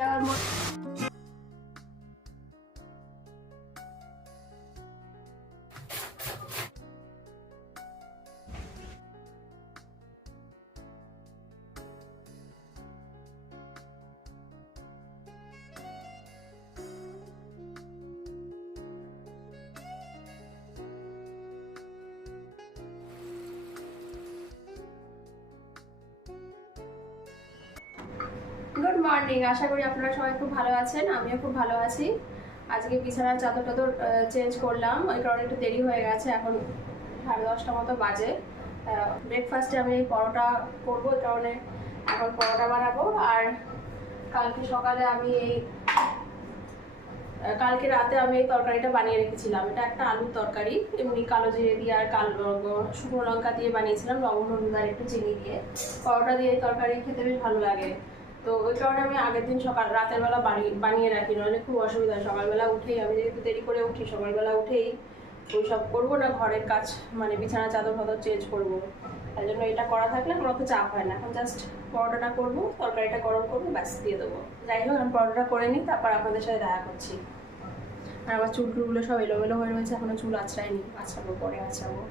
এটার মর্নিং আশা করি আপনারা সবাই খুব ভালো আছেন, আমিও খুব ভালো আছি। আজকে বিছানার চাদর টাদর চেঞ্জ করলাম, ওই কারণে একটু দেরি হয়ে গেছে, এখন সাড়ে দশটা মতো বাজে। ব্রেকফাস্টে আমি পরোটা করব, ওই কারণে এখন পরোটা বানাবো। আর কালকে সকালে আমি এই কালকে রাতে আমি এই তরকারিটা বানিয়ে রেখেছিলাম। এটা একটা আলুর তরকারি, এমনি কালো জিরে দিয়ে আর কালো শুকনো লঙ্কা দিয়ে বানিয়েছিলাম, লবণ হলুদ আর একটু চিনি দিয়ে। পরোটা দিয়ে তরকারি খেতে বেশ ভালো লাগে। তো ওই কারণে আমি আগের দিন সকাল, রাতের বেলা বানিয়ে রাখি, নাহলে খুব অসুবিধা সকালবেলা উঠেই, আমি যেহেতু দেরি করে উঠি, সকালবেলা উঠেই ওই সব করব না, ঘরের কাজ মানে বিছানা, চাদর, ফাদর চেঞ্জ করব। তাই জন্য এটা করা থাকলে আমার অত চাপ হয় না। এখন জাস্ট পরোটাটা করব, তরকারিটা গরম করব, ব্যাস, দিয়ে দেবো। যাই হোক, আমি পরোটাটা করে নিই, তারপর আপনাদের সাথে দেখা করছি। আর আমার চুল টুলগুলো সব এলোমেলো হয়ে রয়েছে, এখনও চুল আছড়াইনি আছড়াবো, পরে আছড়াবো।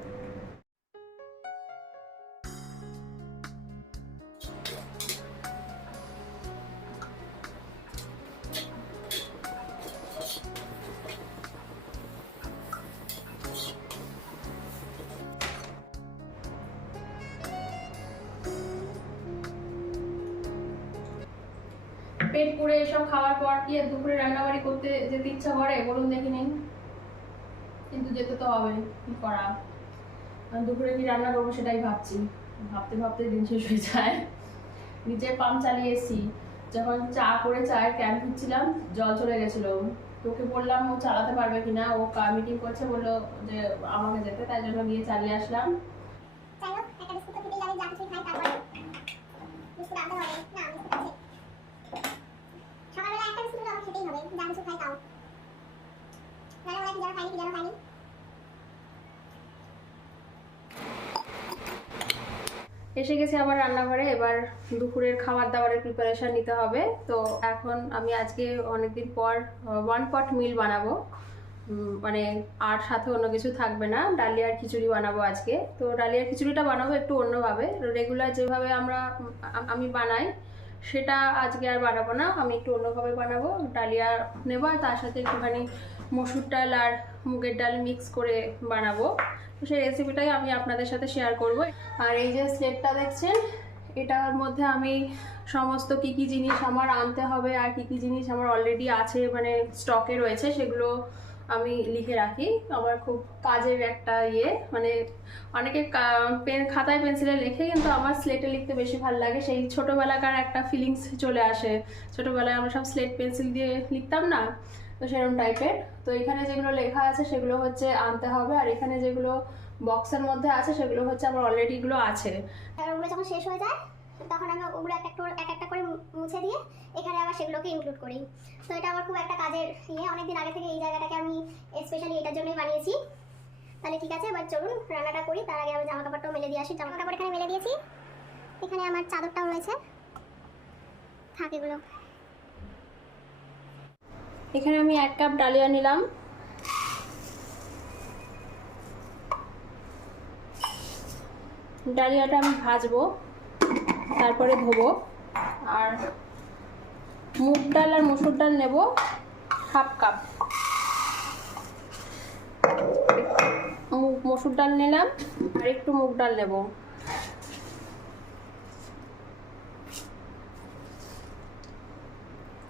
পুড়ে এসব খাওয়ার পর কি আর দুপুরে রান্নাবাড়ি করতে যেতে ইচ্ছা করে? বলুন দেখি নিন কিন্তু যেতে তো হবে, কি করা? দুপুরে কি রান্না করব সেটাই ভাবছি। ভাবতে ভাবতে দিন শেষ হয়ে যায়। নিচে পাম্প চালিয়ে এসেছি। যখন চা করে চায়ের ক্যান দিচ্ছিলাম জল চলে গেছিল। তোকে বললাম, ও চালাতে পারবে কিনা ও মিটিং করছে, বলল যে আমাকে যেতে, তাই জন্য গিয়ে চালিয়ে আসলাম। একটা বিস্কুট তো খেতেই যাবে, যা কিছুই খাই তারপরে। বিস্কুট আনতে হবে। না বিস্কুট আছে এসে গেছি আমার রান্নাঘরে, এবার দুপুরের খাবার দাবারের প্রিপারেশন নিতে হবে। তো এখন আমি আজকে অনেকদিন পর ওয়ান পট মিল বানাবো। মানে আর সাথে অন্য কিছু থাকবে না ডালিয়ার খিচুড়ি বানাবো আজকে। তো ডালিয়ার খিচুড়িটা বানাবো একটু অন্যভাবে। রেগুলার যেভাবে আমরা আমি বানাই সেটা আজকে আর বানাবো না, আমি একটু অন্যভাবে বানাবো, ডালিয়া নেব আর তার সাথে একটুখানি মসুর ডাল আর মুগের ডাল মিক্স করে বানাবো। তো সেই রেসিপিটাই আমি আপনাদের সাথে শেয়ার করব। আর এই যে স্লেটটা দেখছেন, এটার মধ্যে আমি সমস্ত কি কি জিনিস আমার আনতে হবে আর কি কি জিনিস আমার অলরেডি আছে মানে স্টকে রয়েছে, সেগুলো আমি লিখে রাখি। আমার খুব কাজের একটা ইয়ে মানে অনেকে পেন, খাতায় পেন্সিলে লেখে, কিন্তু আমার স্লেটে লিখতে বেশি ভালো লাগে। সেই ছোটোবেলাকার একটা ফিলিংস চলে আসে। ছোটোবেলায় আমরা সব স্লেট পেন্সিল দিয়ে লিখতাম না, তো সেরকম টাইপের তো এখানে যেগুলো লেখা আছে, সেগুলো হচ্ছে আনতে হবে। আর এখানে যেগুলো বক্সের মধ্যে আছে, সেগুলো হচ্ছে আমার অলরেডি এগুলো আছে। ওগুলো যখন শেষ হয়ে যায় তখন আমি ওগুলো এক একটা এক একটা করে মুছে দিয়ে এখানে আবার সেগুলোকে ইনক্লুড করি। তো এটা আমার খুব একটা কাজের ইয়ে। অনেকদিন আগে থেকে এই জায়গাটাকে আমি স্পেশালি এটার জন্যই বানিয়েছি। তাহলে ঠিক আছে, এবার চলুন রান্নাটা করি। তার আগে আমি জামা কাপড়টাও মেলে দিয়ে আসি। জামা কাপড় এখানে মেলে দিয়েছি। এখানে আমার চাদরটাও রয়েছে। থাক এগুলো। এখানে আমি এক কাপ ডালিয়া নিলাম। ডালিয়াটা আমি ভাজবো। তারপরে ধোবো। আর মুগ ডাল আর মসুর ডাল নেব হাফ কাপ। মসুর ডাল নিলাম আর একটু মুগ ডাল নেব।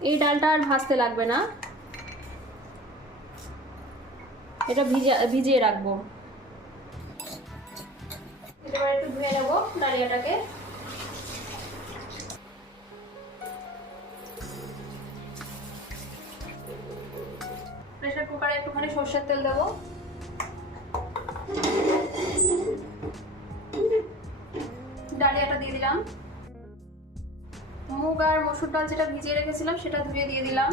এই ডালটা আর ভাজতে লাগবে না। এটা ভিজে, ভিজিয়ে রাখব। এবার একটু ধুয়ে নেব ডালিয়াটাকে। কুকারে একটুখানি সর্ষের তেল দেবো। ডালিয়াটা দিয়ে দিলাম। মুগ আর মসুর ডাল যেটা ভিজিয়ে রেখেছিলাম সেটা ধুয়ে দিয়ে দিলাম।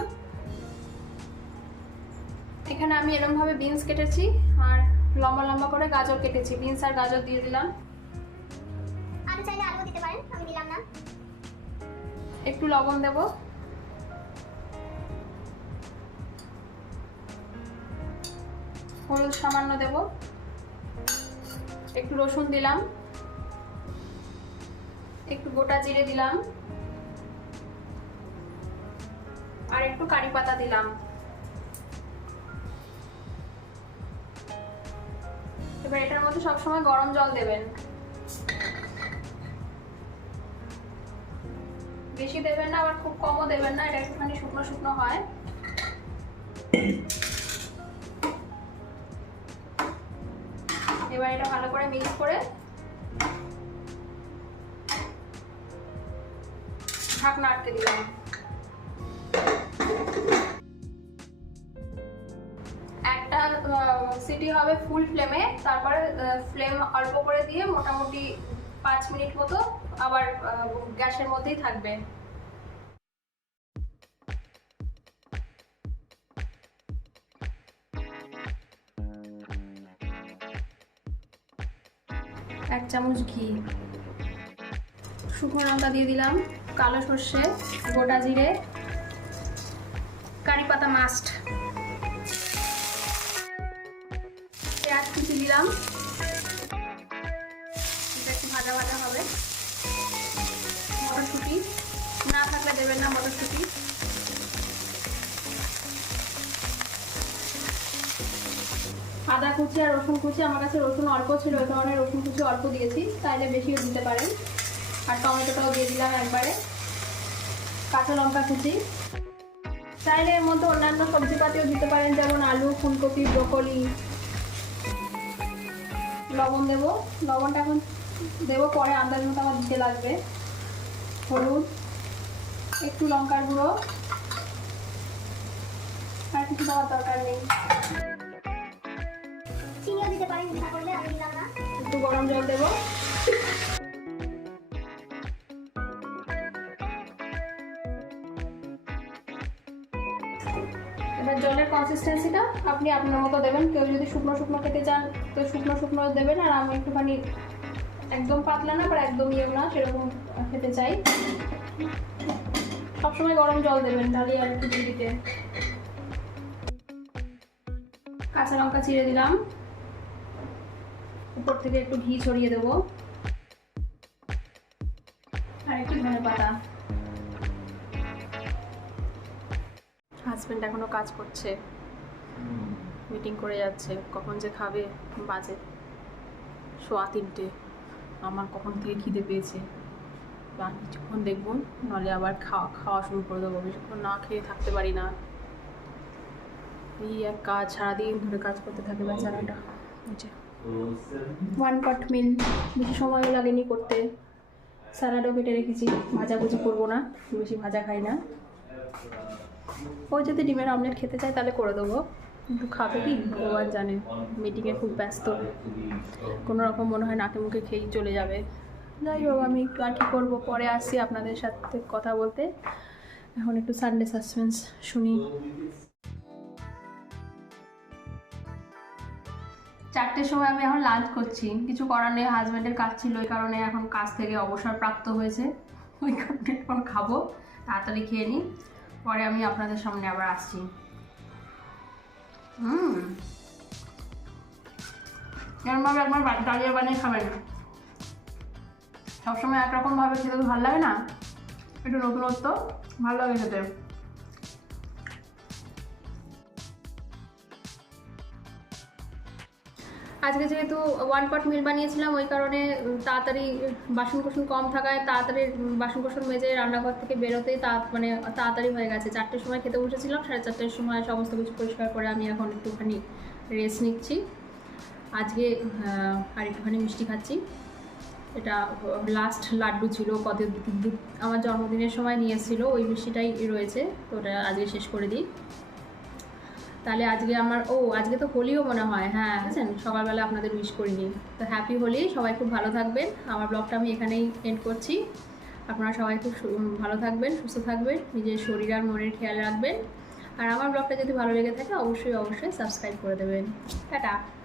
এখানে আমি এরকম ভাবে বিনস কেটেছি আর লম্বা লম্বা করে গাজর কেটেছি। বিনস আর গাজর দিয়ে দিলাম। একটু লবণ দেব। হলুদ সামান্য দেব। একটু রসুন দিলাম। একটু গোটা জিরে দিলাম। আর একটু কারি পাতা দিলাম। এবার এটার মধ্যে সবসময় গরম জল দেবেন। বেশি দেবেন না, আবার খুব কমও দেবেন না, এটা একটুখানি শুকনো শুকনো হয়। এবার এটা ভালো করে মিক্স করে ঢাকনা আটকে দিলাম। একটা সিটি হবে ফুল ফ্লেমে তারপরে ফ্লেম অল্প করে দিয়ে মোটামুটি পাঁচ মিনিট মতো আবার গ্যাসের মধ্যেই থাকবে। চামচ ঘি। শুকনো লঙ্কা দিয়ে দিলাম, কালো সর্ষে, গোটা জিরে, কারি পাতা মাস্ট। পেঁয়াজ কুচি দিলাম। এটা একটু ভাজা ভাজা হবে। মটরশুঁটি। না থাকলে দেবেন না মটরশুঁটি। আদা কুচি আর রসুন কুচি, আমার কাছে রসুন অল্প ছিল ওই কারণে রসুন কুচি অল্প দিয়েছি তাইলে বেশিও দিতে পারেন। আর টমেটোটাও দিয়ে দিলাম একবারে। কাঁচা লঙ্কা কুচি। চাইলে এর মধ্যে অন্যান্য সবজিপাতিও দিতে পারেন, যেমন আলু, ফুলকপি, ব্রকলি। লবণ দেব। লবণটা এখন দেবো, পরে আন্দাজ মতো আমার দিতে লাগবে। হলুদ, একটু লঙ্কার গুঁড়ো। আর কিছু দেওয়ার দরকার নেই। একটু গরম জল দেবো। এবার জলের কনসিস্টেন্সিটা আপনি আপনার মতো দেবেন। কেউ যদি শুকনো শুকনো খেতে চান, তো শুকনো শুকনো দেবেন। আর আমি একটুখানি একদম পাতলা না, আবার একদম ইয়েও না, সেরকম খেতে চাই। সবসময় গরম জল দেবেন, তাহলে আর একটু দিতে। কাঁচা লঙ্কা চিড়ে দিলাম। উপর থেকে একটু ঘি ছড়িয়ে দেবো। আর একটু ধনে পাতা। হাজব্যান্ড এখনও কাজ করছে। মিটিং করে যাচ্ছে। কখন যে খাবে, বাজে। সোয়া তিনটে। আমার কখন থেকে খিদে পেয়েছে। আর কিছুক্ষণ দেখব নাহলে আবার খাওয়া খাওয়া শুরু করে দেবো। বেশিক্ষণ না খেয়ে থাকতে পারি না। এই এক কাজ, সারাদিন ধরে কাজ করতে থাকে বেচারাটা বুঝে ওয়ান পট মিল বেশি সময়ও লাগেনি করতে। স্যালাডও কেটে রেখেছি। ভাজা ভাজাভুজি করব না, বেশি ভাজা খাই না। ও যদি ডিমের অমলেট খেতে চায় তাহলে করে দেবো। কিন্তু খাবে কি? ভগবান জানে মিটিংয়ে খুব ব্যস্ত। কোনো রকম মনে হয় নাকে মুখে খেয়েই চলে যাবে। যাই হোক, আমি একটু আর কি করব? পরে আসছি আপনাদের সাথে কথা বলতে। এখন একটু সানডে সাসপেন্স শুনি। চারটের সময় আমি এখন লাঞ্চ করছি। কিছু করার নেই হাজব্যান্ডের কাজ ছিল ওই কারণে এখন কাজ থেকে অবসর প্রাপ্ত হয়েছে। ওই কারণে এখন খাব, তাড়াতাড়ি খেয়ে নিই। পরে আমি আপনাদের সামনে আবার আসছি। হুম। এরমভাবে একবার ডালিয়া বানিয়ে খাবেন। সবসময় একরকম ভাবে খেতে তো ভালো লাগে না। একটু নতুনত্ব, ভালো লাগে খেতে। আজকে যেহেতু ওয়ান পট মিল বানিয়েছিলাম ওই কারণে তাড়াতাড়ি বাসন কোসন কম থাকায় তাড়াতাড়ি উম, বাসন কোসন মেজে রান্নাঘর থেকে বেরোতেই তা মানে তাড়াতাড়ি হয়ে গেছে। চারটের সময় খেতে বসেছিলাম সাড়ে চারটের সময় সমস্ত কিছু পরিষ্কার করে আমি এখন একটুখানি রেস্ট নিচ্ছি। আজকে আর একটুখানি মিষ্টি খাচ্ছি। এটা লাস্ট লাড্ডু ছিল কত আমার জন্মদিনের সময় নিয়ে এসেছিল ওই মিষ্টিটাই রয়েছে তো ওটা আজকে শেষ করে দিই। তাহলে আজকে আমার, ও, আজকে তো হোলিও মনে হয় হ্যাঁ বুঝছেন? সকালবেলা আপনাদের উইশ করিনি। তো হ্যাপি হোলি, সবাই খুব ভালো থাকবেন। আমার ব্লগটা আমি এখানেই এন্ড করছি। আপনারা সবাই খুব ভালো থাকবেন, সুস্থ থাকবেন, নিজের শরীর আর মনের খেয়াল রাখবেন। আর আমার ব্লগটা যদি ভালো লেগে থাকে, অবশ্যই অবশ্যই সাবস্ক্রাইব করে দেবেন। টাটা!